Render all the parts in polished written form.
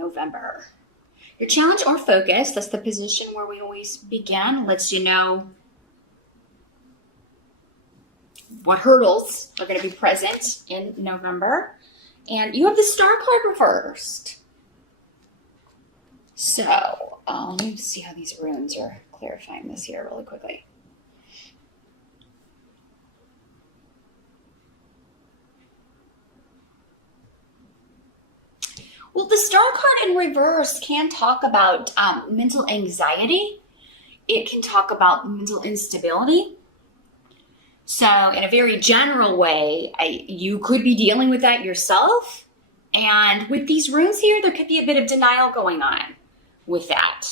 November. Your challenge or focus, that's the position where we always begin, lets you know what hurdles are going to be present in November. And you have the Star card reversed. So, let me see how these runes are clarifying this here really quickly. Well, the Star card in reverse can talk about mental anxiety. It can talk about mental instability. So in a very general way, you could be dealing with that yourself. And with these runes here, there could be a bit of denial going on with that.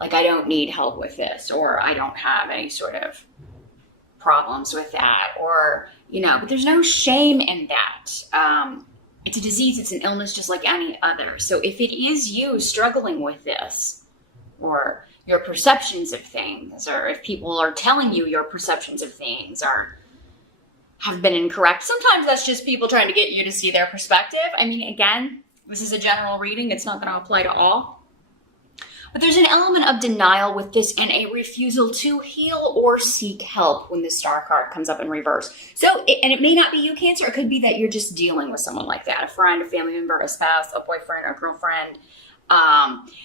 Like, I don't need help with this, or I don't have any sort of problems with that, or, but there's no shame in that. It's a disease, it's an illness just like any other. So if it is you struggling with this, or your perceptions of things, or if people are telling you your perceptions of things have been incorrect, sometimes that's just people trying to get you to see their perspective. I mean, again, this is a general reading. It's not going to apply to all. But there's an element of denial with this and a refusal to heal or seek help when the Star card comes up in reverse. So, and it may not be you, Cancer. It could be that you're just dealing with someone like that, a friend, a family member, a spouse, a boyfriend, a girlfriend.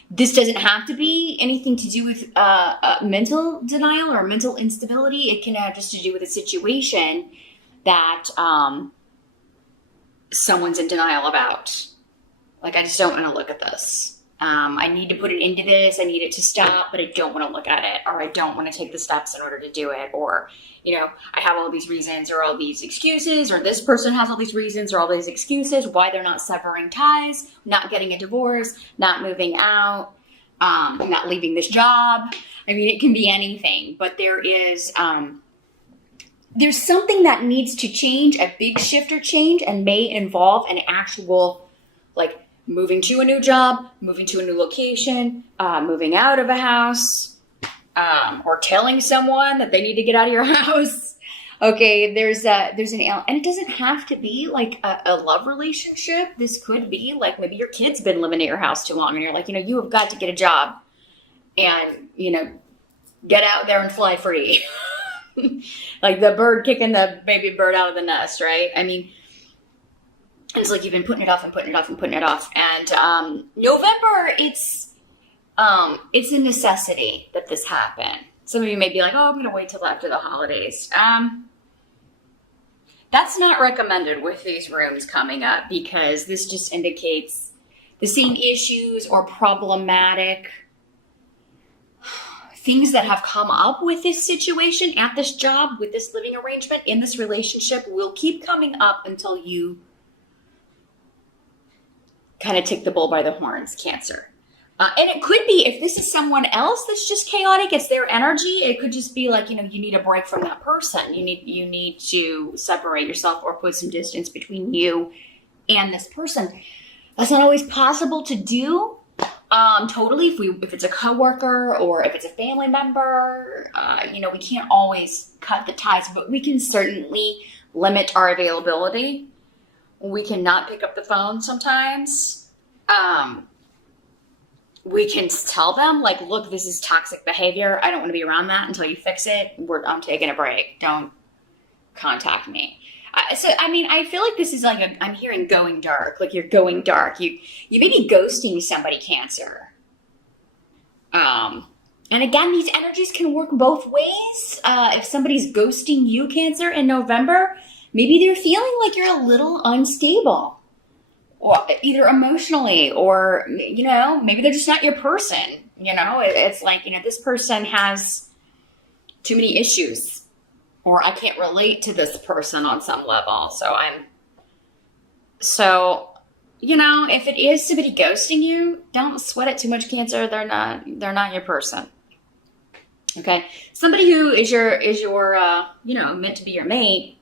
This doesn't have to be anything to do with mental denial or mental instability. It can have just to do with a situation that someone's in denial about. Like, I just don't want to look at this. I need to put it into this. I need it to stop, but I don't want to look at it, or I don't want to take the steps in order to do it. Or, I have all these reasons or all these excuses, or this person has all these reasons or all these excuses why they're not severing ties, not getting a divorce, not moving out, not leaving this job. I mean, it can be anything, but there's something that needs to change, a big shift or change, and may involve an actual, moving to a new job, moving to a new location, moving out of a house, or telling someone that they need to get out of your house. Okay, there's an, and it doesn't have to be like a love relationship. This could be like maybe your kid's been living at your house too long and you're like, you have got to get a job and, get out there and fly free. Like the bird kicking the baby bird out of the nest, right? I mean, it's like you've been putting it off and putting it off and putting it off. And November, it's a necessity that this happen. Some of you may be like, oh, I'm going to wait till after the holidays. That's not recommended with these rooms coming up, because this just indicates the same issues or problematic things that have come up with this situation at this job, with this living arrangement, in this relationship will keep coming up until you kind of take the bull by the horns, Cancer. And it could be, if this is someone else that's just chaotic, it's their energy. It could just be like, you need a break from that person. You need to separate yourself or put some distance between you and this person. That's not always possible to do. Totally. If it's a coworker or if it's a family member, we can't always cut the ties, but we can certainly limit our availability. We cannot pick up the phone sometimes. We can tell them, look, this is toxic behavior. I don't want to be around that until you fix it. I'm taking a break. Don't contact me. I feel like this is I'm hearing going dark. Like, you're going dark. You may be ghosting somebody, Cancer. And again, these energies can work both ways. If somebody's ghosting you, Cancer, in November, maybe they're feeling like you're a little unstable, or either emotionally, or, maybe they're just not your person. It's like, this person has too many issues, or I can't relate to this person on some level. If it is somebody ghosting you, don't sweat it too much, Cancer. They're not your person. Okay. Somebody who is your meant to be your mate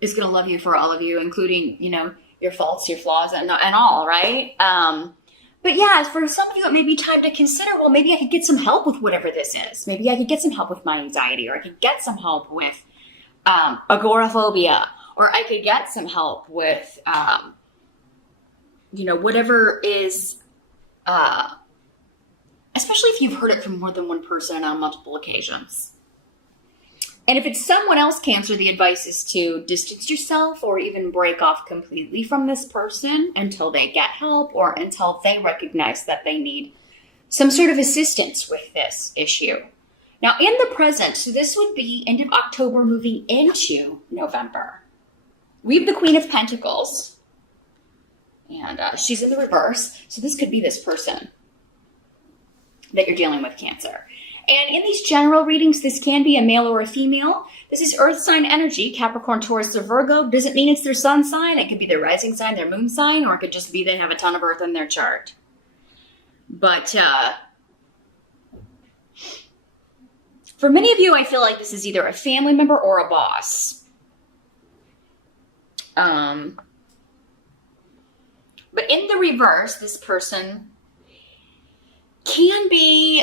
is going to love you for all of you, including, your faults, your flaws, and all, right? But yeah, for some of you, it may be time to consider, well, maybe I could get some help with whatever this is. Maybe I could get some help with my anxiety, or I could get some help with agoraphobia, or I could get some help with, whatever is especially if you've heard it from more than one person on multiple occasions. And if it's someone else, Cancer, the advice is to distance yourself or even break off completely from this person until they get help or until they recognize that they need some sort of assistance with this issue. Now, in the present, so this would be end of October moving into November. We have the Queen of Pentacles, and she's in the reverse. So this could be this person that you're dealing with, Cancer. And in these general readings, this can be a male or a female. This is earth sign energy, Capricorn, Taurus, or Virgo. Doesn't mean it's their sun sign. It could be their rising sign, their moon sign, or it could just be they have a ton of earth in their chart. But for many of you, I feel like this is either a family member or a boss. But in the reverse, this person can be...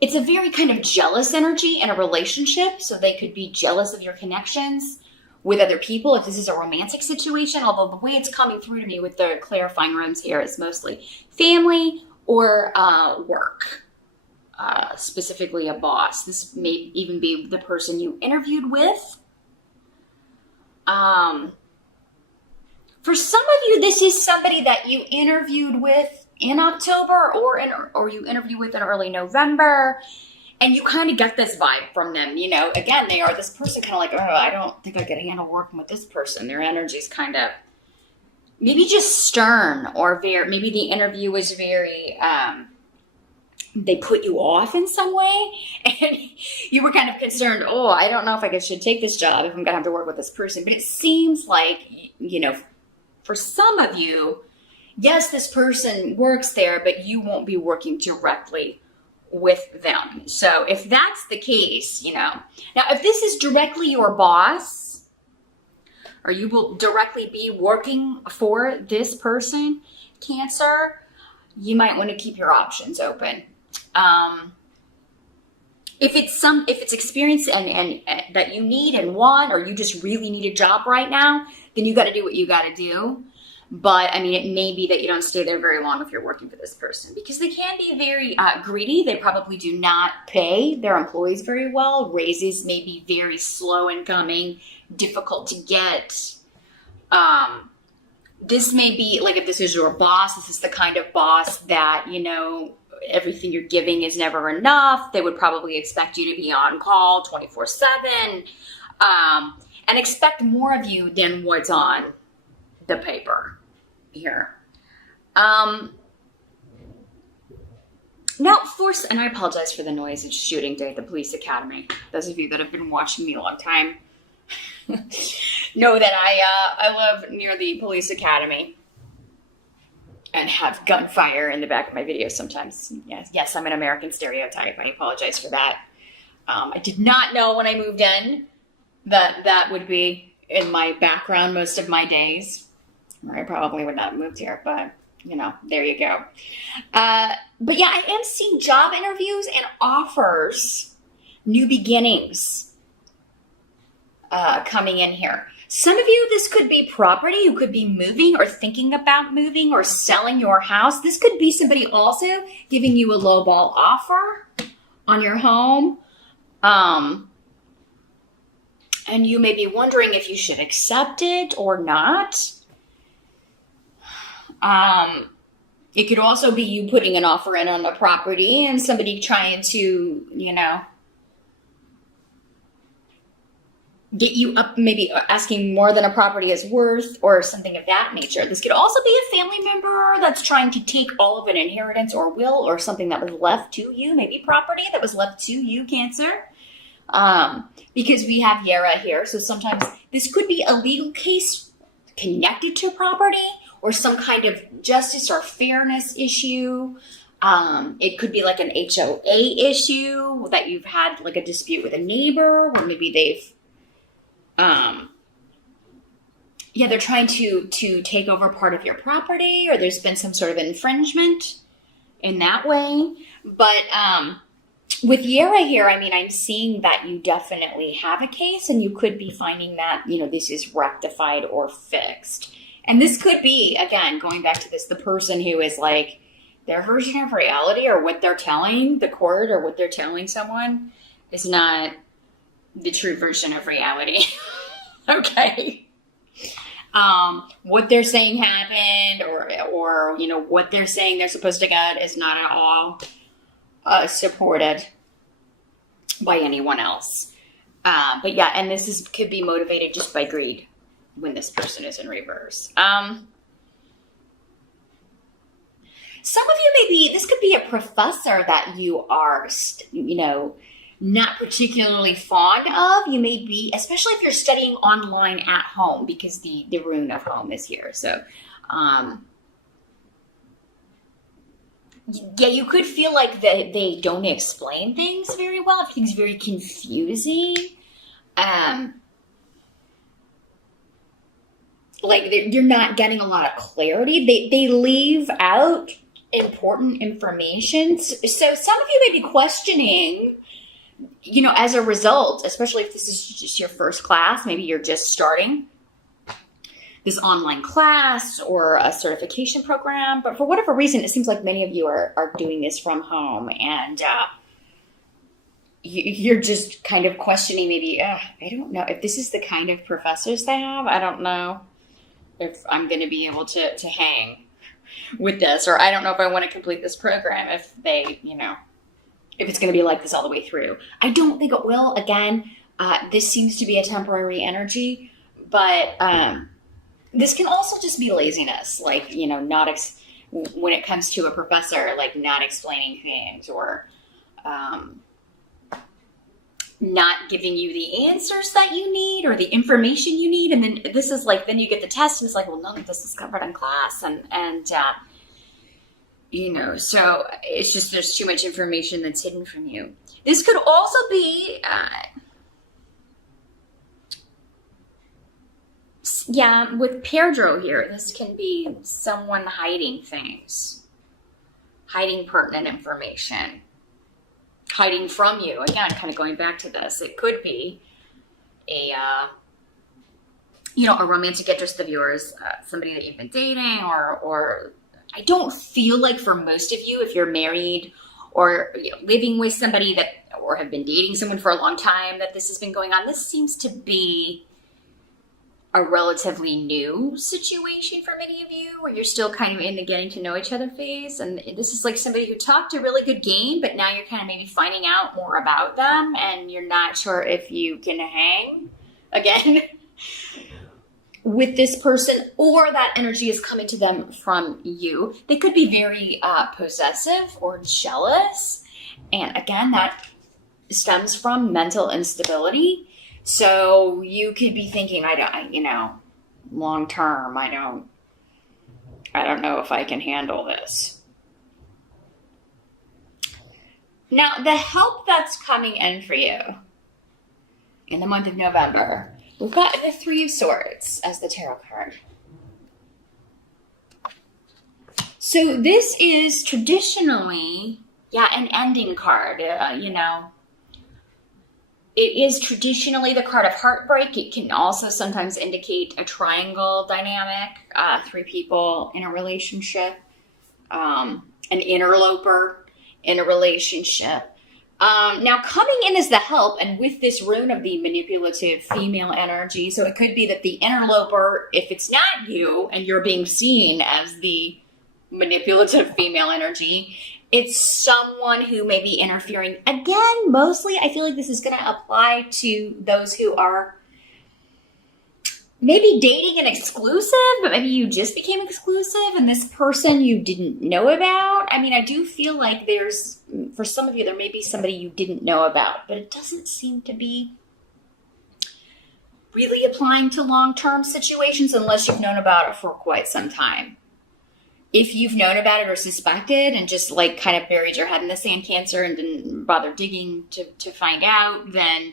it's a very kind of jealous energy in a relationship. So they could be jealous of your connections with other people if this is a romantic situation. Although the way it's coming through to me with the clarifying rooms here is mostly family or work, specifically a boss. This may even be the person you interviewed with. For some of you, this is somebody that you interviewed with in October or you interview with in early November, and you kind of get this vibe from them. You know, again, they are this person kind of like, oh, I don't think I could handle working with this person. Their energy is kind of maybe just stern, or maybe the interview was very, they put you off in some way, and you were kind of concerned, oh, I don't know if I should take this job if I'm going to have to work with this person. But it seems like, you know, for some of you, yes, this person works there, but you won't be working directly with them. So if that's the case, you know, now if this is directly your boss, or you will directly be working for this person, Cancer, you might want to keep your options open. If it's experience and that you need and want, or you just really need a job right now, then you got to do what you got to do. But I mean, it may be that you don't stay there very long if you're working for this person, because they can be very greedy. They probably do not pay their employees very well. Raises may be very slow in coming, difficult to get. This may be like, if this is your boss, this is the kind of boss that, you know, everything you're giving is never enough. They would probably expect you to be on call 24/7, and expect more of you than what's on the paper here. Now, and I apologize for the noise. It's shooting day at the police academy. Those of you that have been watching me a long time know that I live near the police academy and have gunfire in the back of my videos sometimes. Yes, I'm an American stereotype. I apologize for that. I did not know when I moved in that would be in my background most of my days. I probably would not have moved here, but, you know, there you go. But yeah, I am seeing job interviews and offers, new beginnings coming in here. Some of you, this could be property. You could be moving or thinking about moving or selling your house. This could be somebody also giving you a lowball offer on your home. And you may be wondering if you should accept it or not. It could also be you putting an offer in on a property and somebody trying to, you know, get you up, maybe asking more than a property is worth or something of that nature. This could also be a family member that's trying to take all of an inheritance or will or something that was left to you, maybe property that was left to you, Cancer. Because we have Yara here. So sometimes this could be a legal case connected to property or some kind of justice or fairness issue. It could be like an HOA issue that you've had like a dispute with a neighbor, or maybe they've, they're trying to take over part of your property, or there's been some sort of infringement in that way. But, with Yara here, I mean, I'm seeing that you definitely have a case, and you could be finding that, you know, this is rectified or fixed And this could be, again, going back to this, the person who is like, their version of reality or what they're telling the court or what they're telling someone is not the true version of reality. Okay. What they're saying happened or, you know, what they're saying they're supposed to get is not at all supported by anyone else. But yeah, and could be motivated just by greed when this person is in reverse. Some of you this could be a professor that you are, you know, not particularly fond of. You may be, especially if you're studying online at home, because the rune of home is here. So, yeah, you could feel like they don't explain things very well. Everything's very confusing. Like you're not getting a lot of clarity. They leave out important information. So some of you may be questioning, you know, as a result, especially if this is just your first class, maybe you're just starting this online class or a certification program, but for whatever reason, it seems like many of you are doing this from home, and you're just kind of questioning maybe, I don't know if this is the kind of professors they have. I don't know if I'm going to be able to hang with this, or I don't know if I want to complete this program if they, you know, if it's going to be like this all the way through. I don't think it will. Again, this seems to be a temporary energy, but this can also just be laziness, like, you know, when it comes to a professor, like not explaining things or not giving you the answers that you need or the information you need. And then this is like, then you get the test and it's like, well, none of this is covered in class. And you know, so it's just, there's too much information that's hidden from you. This could also be, yeah, with Pedro here, this can be someone hiding things, hiding pertinent information, hiding from you. Again, kind of going back to this, it could be a romantic interest of yours, somebody that you've been dating, or I don't feel like for most of you, if you're married or living with somebody or have been dating someone for a long time, that this has been going on. This seems to be a relatively new situation for many of you, where you're still kind of in the getting to know each other phase. And this is like somebody who talked a really good game, but now you're kind of maybe finding out more about them and you're not sure if you can hang again with this person, or that energy is coming to them from you. They could be very possessive or jealous. And again, that stems from mental instability. So you could be thinking, long term, I don't know if I can handle this. Now, the help that's coming in for you in the month of November, we've got the Three of Swords as the tarot card. So this is traditionally, an ending card, It is traditionally the card of heartbreak. It can also sometimes indicate a triangle dynamic, three people in a relationship, an interloper in a relationship. Now, coming in as the help, and with this rune of the manipulative female energy, so it could be that the interloper, if it's not you and you're being seen as the manipulative female energy, it's someone who may be interfering. Again, mostly I feel like this is going to apply to those who are maybe dating an exclusive, but maybe you just became exclusive and this person you didn't know about. I mean, I do feel like for some of you, there may be somebody you didn't know about, but it doesn't seem to be really applying to long-term situations unless you've known about it for quite some time. If you've known about it or suspected and just like kind of buried your head in the sand, Cancer, and didn't bother digging to find out, then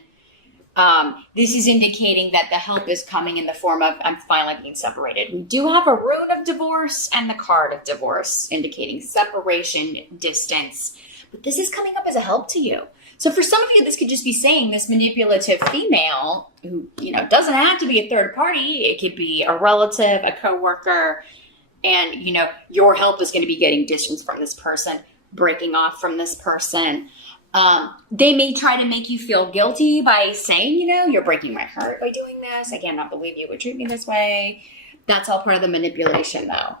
this is indicating that the help is coming in the form of, I'm finally being separated. We do have a rune of divorce and the card of divorce indicating separation, distance, but this is coming up as a help to you. So for some of you, this could just be saying this manipulative female who, doesn't have to be a third party. It could be a relative, a coworker, and, your help is going to be getting distance from this person, breaking off from this person. They may try to make you feel guilty by saying, you're breaking my heart by doing this. I cannot believe you would treat me this way. That's all part of the manipulation, though.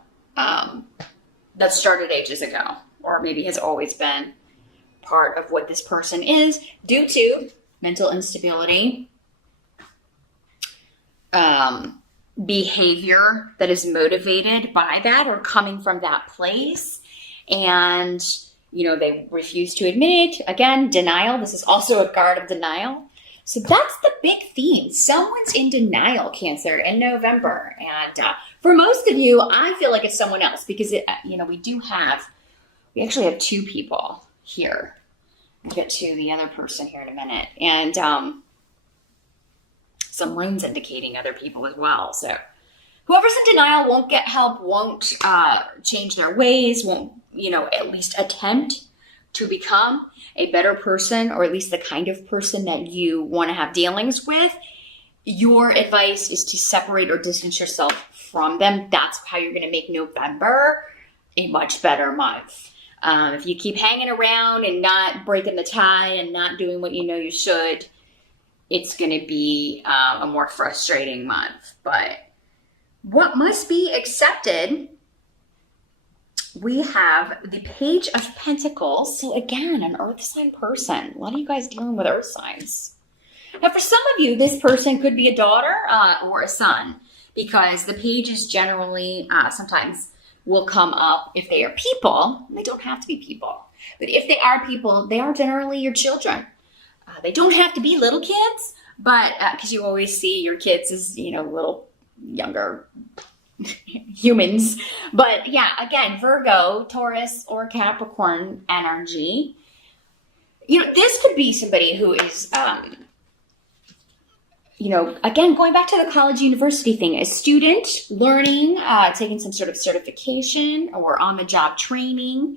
That started ages ago, or maybe has always been part of what this person is due to mental instability, behavior that is motivated by that or coming from that place. And, they refuse to admit it. Again, denial. This is also a card of denial. So that's the big theme. Someone's in denial, Cancer, in November. And for most of you, I feel like it's someone else because, we actually have two people here. We'll get to the other person here in a minute. And some runes indicating other people as well. So whoever's in denial won't get help, won't change their ways, won't, at least attempt to become a better person, or at least the kind of person that you want to have dealings with. Your advice is to separate or distance yourself from them. That's how you're going to make November a much better month. If you keep hanging around and not breaking the tie and not doing what you should, it's going to be a more frustrating month. But what must be accepted, we have the Page of Pentacles. So again, an earth sign person. A lot of you guys dealing with earth signs. Now, for some of you, this person could be a daughter or a son, because the pages generally sometimes will come up if they are people. They don't have to be people. But if they are people, they are generally your children. They don't have to be little kids, but because you always see your kids as, little younger humans. But yeah, again, Virgo, Taurus, or Capricorn energy. This could be somebody who is, again, going back to the college university thing, a student learning, taking some sort of certification or on-the-job training.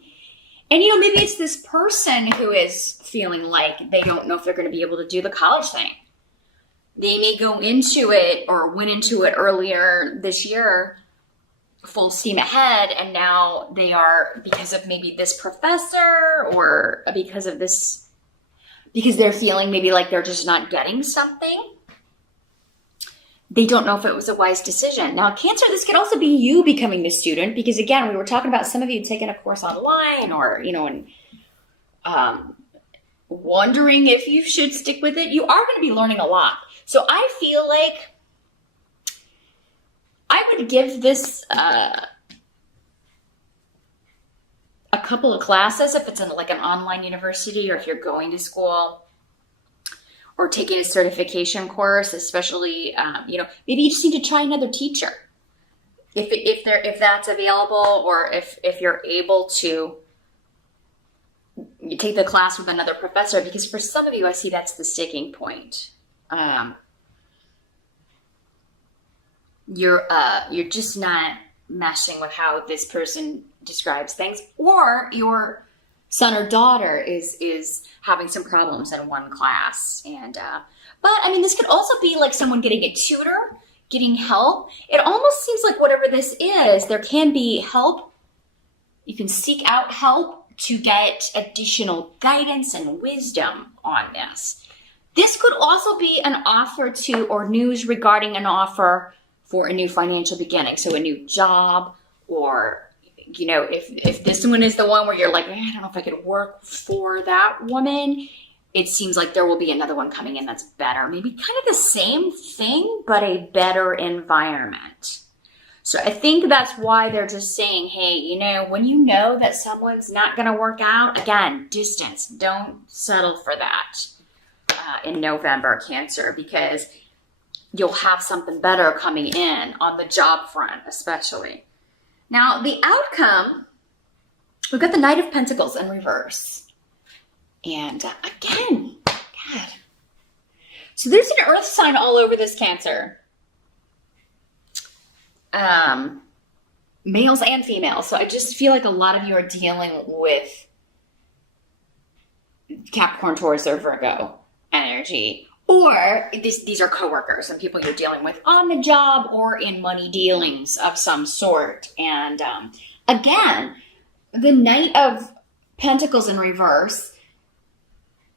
And, maybe it's this person who is feeling like they don't know if they're going to be able to do the college thing. They may go into it or went into it earlier this year, full steam ahead, and now they are, because of maybe this professor or because they're feeling maybe like they're just not getting something. They don't know if it was a wise decision. Now, Cancer, this could also be you becoming the student, because again, we were talking about some of you taking a course online or, and wondering if you should stick with it. You are going to be learning a lot. So I feel like I would give this a couple of classes if it's in like an online university, or if you're going to school or taking a certification course, especially, maybe you just need to try another teacher if that's available, or if you're able to you take the class with another professor, because for some of you, I see that's the sticking point. You're just not meshing with how this person describes things, or your son or daughter is having some problems in one class. And but I mean, this could also be like someone getting a tutor, getting help. It almost seems like whatever this is, there can be help. You can seek out help to get additional guidance and wisdom on this. This could also be an offer to, or news regarding an offer for a new financial beginning. So a new job, or, if this one is the one where you're like, I don't know if I could work for that woman. It seems like there will be another one coming in that's better. Maybe kind of the same thing, but a better environment. So I think that's why they're just saying, hey, when you know that someone's not going to work out, again, distance. Don't settle for that in November, Cancer, because you'll have something better coming in on the job front, especially. Now, the outcome, we've got the Knight of Pentacles in reverse. And again, God. So there's an earth sign all over this, Cancer. Males and females. So I just feel like a lot of you are dealing with Capricorn, Taurus, or Virgo energy. Or these are coworkers and people you're dealing with on the job or in money dealings of some sort. And again, the Knight of Pentacles in reverse,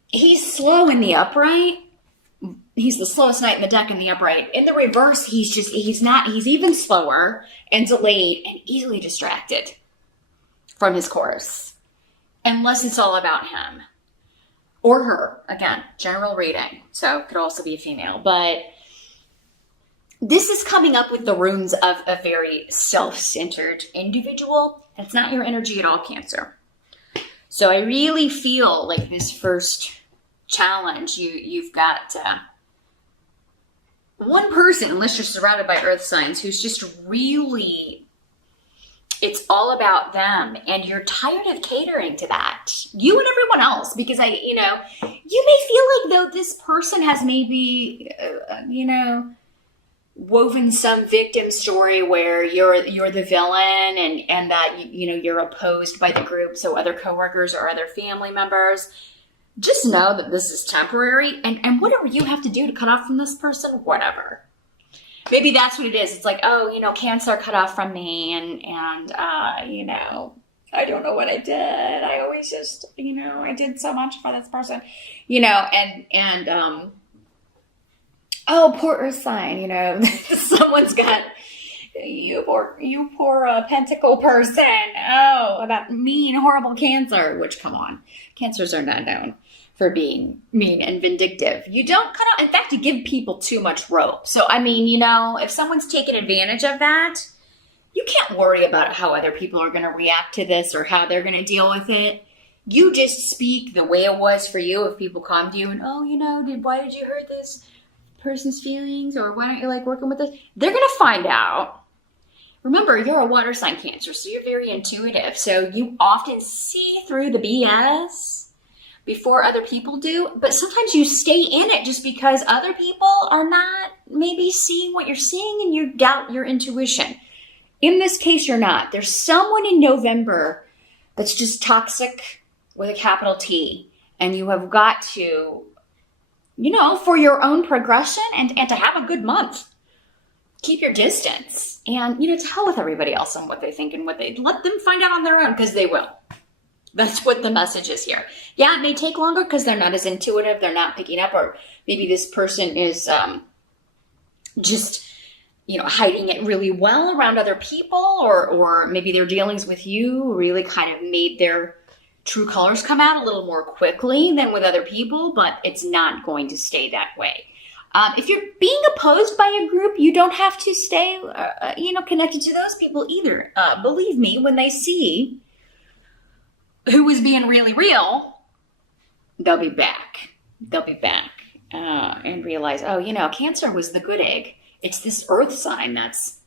he's slow in the upright. He's the slowest knight in the deck in the upright. In the reverse, he's even slower and delayed and easily distracted from his course. Unless it's all about him. Or her. Again, general reading. So it could also be a female. But this is coming up with the runes of a very self-centered individual. That's not your energy at all, Cancer. So I really feel like this first challenge, you've got one person, unless you're surrounded by earth signs, who's just really, it's all about them, and you're tired of catering to that. You and everyone else, because you may feel like though this person has maybe, woven some victim story where you're the villain and that, you're opposed by the group. So other coworkers or other family members, just know that this is temporary, and whatever you have to do to cut off from this person, whatever. Maybe that's what it is. It's like, Cancer cut off from me, and I don't know what I did. I always just, I did so much for this person, oh, poor earth sign, someone's got, you poor pentacle person. Oh, that mean, horrible Cancer, which, come on, Cancers are not known for being mean and vindictive. You don't cut off. In fact, you give people too much rope. So, if someone's taking advantage of that, you can't worry about how other people are going to react to this or how they're going to deal with it. You just speak the way it was for you. If people come to you and, why did you hurt this person's feelings? Or why don't you like working with this? They're going to find out. Remember, you're a water sign, Cancer, so you're very intuitive. So you often see through the BS before other people do, but sometimes you stay in it just because other people are not maybe seeing what you're seeing and you doubt your intuition. In this case, you're not. There's someone in November that's just toxic with a capital T, and you have got to, for your own progression and to have a good month, keep your distance and, to hell with everybody else and what they think and what they, let them find out on their own, because they will. That's what the message is here. Yeah, it may take longer because they're not as intuitive. They're not picking up, or maybe this person is just, hiding it really well around other people, or maybe their dealings with you really kind of made their true colors come out a little more quickly than with other people, but it's not going to stay that way. If you're being opposed by a group, you don't have to stay, connected to those people either. Believe me, when they see who is being really real, they'll be back. They'll be back and realize, Cancer was the good egg. It's this earth sign that's,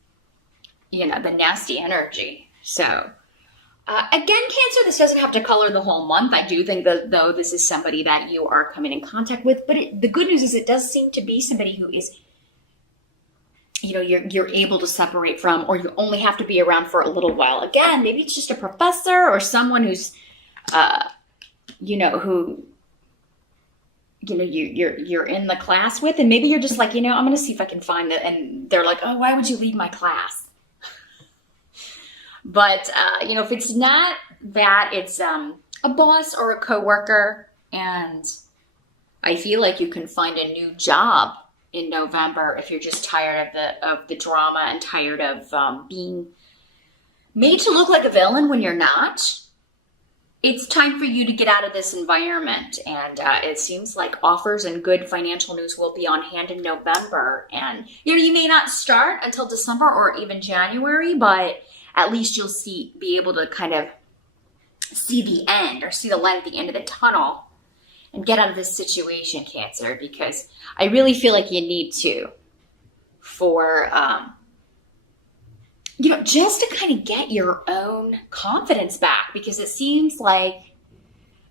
the nasty energy. So, again, Cancer, this doesn't have to color the whole month. I do think that, though, this is somebody that you are coming in contact with. But the good news is it does seem to be somebody who is, you're able to separate from, or you only have to be around for a little while. Again, maybe it's just a professor or someone who's, who, you're in the class with, and maybe you're just like, I'm going to see if I can find it. And they're like, oh, why would you leave my class? But, if it's not that, it's a boss or a coworker, and I feel like you can find a new job in November if you're just tired of the drama and tired of being made to look like a villain when you're not. It's time for you to get out of this environment, and it seems like offers and good financial news will be on hand in November. And you may not start until December or even January, but at least you'll be able to kind of see the end, or see the light at the end of the tunnel, and get out of this situation, Cancer, because I really feel like you need to, for just to kind of get your own confidence back, because it seems like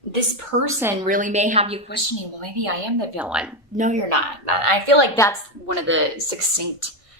this person really may have you questioning, well, maybe I am the villain. No, you're not. I feel like that's one of the succinct